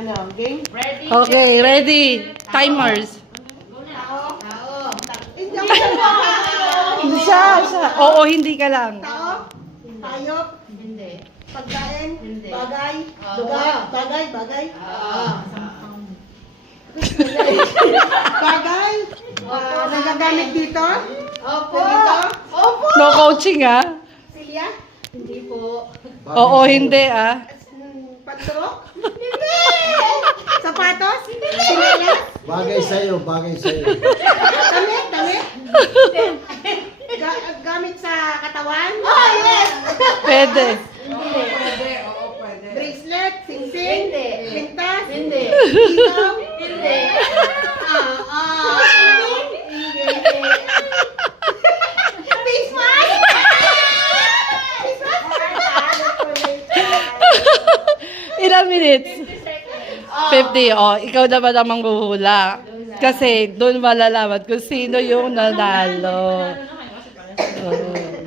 Ano, game? Ready? Okay, ready. Timers. Tao. Hindi ako tao. Siya. Oo, hindi ka lang. Tao? Hayop? Hindi. Pagkain? Hindi. Bagay? Oo. Lugar? Bagay? Bagay? Oo. Bagay? Nagagamit dito? Opo. Dito? Opo. No coaching, ah. Silya? Hindi po. Oo, hindi, ah. Panturok? Hindi! Sapatos? Sinelas? Bagay sa'yo, bagay sa'yo. Damit? Damit? Gamit sa katawan? Oh, yes! Pwede. Hindi. Bracelet? Singsing? Hindi. Pintas? Hindi. Ilaw? Hindi. Hindi. Face mask? Face Ilang minutes? 50. Oh, ikaw naman ang manghuhula. Kasi doon malalaman kung sino yung nanalo. Oo.